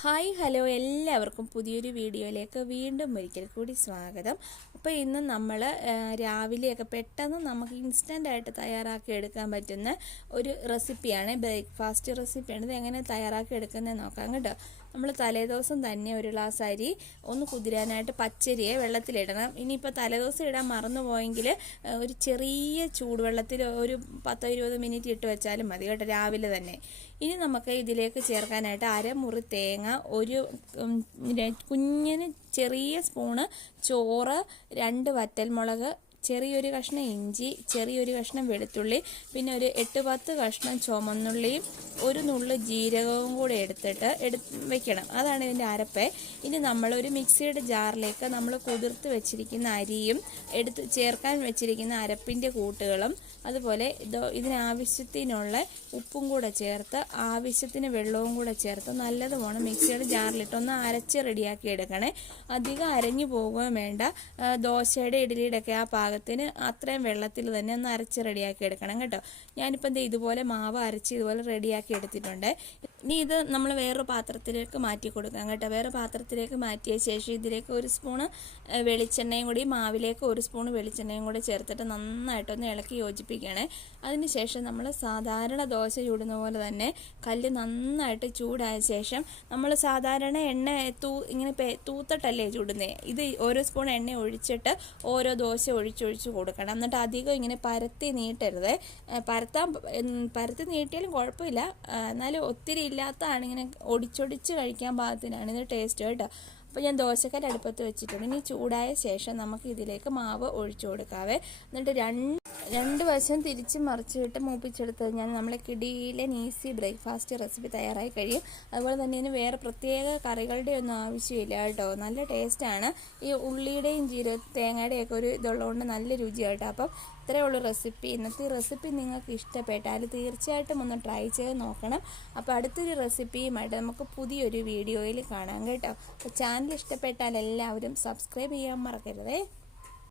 Hi hello എല്ലാവർക്കും പുതിയൊരു വീഡിയോയിലേക്ക് വീണ്ടും ഒരിക്കൽ കൂടി സ്വാഗതം. അപ്പോൾ ഇന്ന് നമ്മൾ രാവിലെയൊക്കെ പെട്ടെന്ന് നമുക്ക് ഇൻസ്റ്റന്റ് ആയിട്ട് തയ്യാറാക്കി എടുക്കാൻ പറ്റുന്ന ഒരു റെസിപ്പിയാണ് ബ്രേക്ക്ഫാസ്റ്റ് റെസിപ്പിയാണ്. ഇത് എങ്ങനെ തയ്യാറാക്കി എടുക്കുന്നത് നോക്കാം കേട്ടോ. നമ്മൾ തലേദിവസം തന്നെ ഒരു ഗ്ലാസ് അരി ഒന്ന് കുതിരാനായിട്ട് പച്ചരിയെ വെള്ളത്തിലിടണം. ഇനിയിപ്പോൾ തലേദിവസം ഇടാൻ മറന്നു പോയെങ്കിൽ ഒരു ചെറിയ ചൂടുവെള്ളത്തിൽ ഒരു പത്തോ ഇരുപത് മിനിറ്റ് ഇട്ട് വെച്ചാലും മതി കേട്ടോ രാവിലെ തന്നെ. ഇനി നമുക്ക് ഇതിലേക്ക് ചേർക്കാനായിട്ട് അരമുറി തേങ്ങ ഒരു കുഞ്ഞിന് ചെറിയ സ്പൂണ് ചോറ് രണ്ട് വറ്റൽമുളക് ചെറിയൊരു കഷ്ണം ഇഞ്ചി ചെറിയൊരു കഷ്ണം വെളുത്തുള്ളി പിന്നെ ഒരു എട്ട് പത്ത് കഷ്ണം ചുമന്നുള്ളിയും ഒരു നുള്ളു ജീരകവും കൂടെ എടുത്തിട്ട് എടു വെക്കണം. അതാണ് ഇതിന്റെ അരപ്പ്. ഇനി നമ്മളൊരു മിക്സിയുടെ ജാറിലേക്ക് നമ്മൾ കുതിർത്ത് വെച്ചിരിക്കുന്ന അരിയും എടുത്ത് ചേർക്കാൻ വെച്ചിരിക്കുന്ന അരപ്പിന്റെ കൂട്ടുകളും അതുപോലെ ഇത് ഇതിനാവശ്യത്തിനുള്ള ഉപ്പും കൂടെ ചേർത്ത് ആവശ്യത്തിന് വെള്ളവും കൂടെ ചേർത്ത് നല്ലതുപോലെ മിക്സിയുടെ ജാറിലിട്ട് ഒന്ന് അരച്ച് റെഡിയാക്കി എടുക്കണേ. അധികം അരഞ്ഞു പോകുകയും വേണ്ട. ദോശയുടെ ഇഡലിയുടെ ഒക്കെ ആ പാകത്തിന് അത്രയും വെള്ളത്തിൽ തന്നെ ഒന്ന് അരച്ച് റെഡിയാക്കി എടുക്കണം കേട്ടോ. ഞാനിപ്പോൾ എന്താ ഇതുപോലെ മാവ് അരച്ച് ഇതുപോലെ റെഡിയാക്കി എടുത്തിട്ടുണ്ട്. ഇനി ഇത് നമ്മൾ വേറൊരു പാത്രത്തിലേക്ക് മാറ്റി കൊടുക്കാം കേട്ടോ. വേറെ പാത്രത്തിലേക്ക് മാറ്റിയ ശേഷം ഇതിലേക്ക് ഒരു സ്പൂണ് വെളിച്ചെണ്ണയും കൂടി മാവിലേക്ക് ഒരു സ്പൂൺ വെളിച്ചെണ്ണയും കൂടി ചേർത്തിട്ട് നന്നായിട്ടൊന്ന് ഇളക്കി യോജിപ്പിക്കണേ. അതിനുശേഷം നമ്മൾ സാധാരണ ദോശ ചൂടുന്ന പോലെ തന്നെ കല്ല് നന്നായിട്ട് ചൂടായ ശേഷം നമ്മൾ സാധാരണ എണ്ണ തൂ ഇങ്ങനെ തൂത്തട്ടല്ലേ ചൂടുന്നത് ഇത് ഓരോ സ്പൂൺ എണ്ണ ഒഴിച്ചിട്ട് ഓരോ ദോശ ഒഴിച്ചൊഴിച്ച് കൊടുക്കണം. എന്നിട്ട് അധികം ഇങ്ങനെ പരത്തി നീട്ടരുത്. പരത്താൻ പരത്തി നീട്ടിയാലും കുഴപ്പമില്ല. എന്നാലും ഒത്തിരി ഇല്ലാത്തതാണ്. ഇങ്ങനെ ഒടിച്ചൊടിച്ച് കഴിക്കാൻ പാകത്തിനാണ്. ഇത് ടേസ്റ്റ് കേട്ടോ. അപ്പോൾ ഞാൻ ദോശക്കാരടുപ്പത്ത് വെച്ചിട്ടുണ്ട്. ഇനി ചൂടായ ശേഷം നമുക്ക് ഇതിലേക്ക് മാവ് ഒഴിച്ചു കൊടുക്കാവേ. എന്നിട്ട് രണ്ട് രണ്ട് വശം തിരിച്ച് മറിച്ചിട്ട് മൂപ്പിച്ചെടുത്ത് കഴിഞ്ഞാൽ നമ്മളെ കിടിയിലെ ഈസി ബ്രേക്ക്ഫാസ്റ്റ് റെസിപ്പി തയ്യാറായി കഴിയും. അതുപോലെ തന്നെ ഇതിന് വേറെ പ്രത്യേക കറികളുടെ ഒന്നും ആവശ്യമില്ല കേട്ടോ. നല്ല ടേസ്റ്റാണ് ഈ ഉള്ളിയുടെയും ജീര തേങ്ങയുടെയൊക്കെ ഒരു ഇതുള്ളതുകൊണ്ട് നല്ല രുചിയാട്ടോ. അപ്പം ഇത്രയേ ഉള്ളൂ റെസിപ്പി ഇന്നത്തെ റെസിപ്പി നിങ്ങൾക്ക് ഇഷ്ടപ്പെട്ടാൽ തീർച്ചയായിട്ടും ഒന്ന് ട്രൈ ചെയ്ത് നോക്കണം. അപ്പോൾ അടുത്തൊരു റെസിപ്പിയുമായിട്ട് നമുക്ക് പുതിയൊരു വീഡിയോയിൽ കാണാം കേട്ടോ. അപ്പോൾ ചാനൽ ഇഷ്ടപ്പെട്ടാൽ എല്ലാവരും സബ്സ്ക്രൈബ് ചെയ്യാൻ മറക്കരുതേ.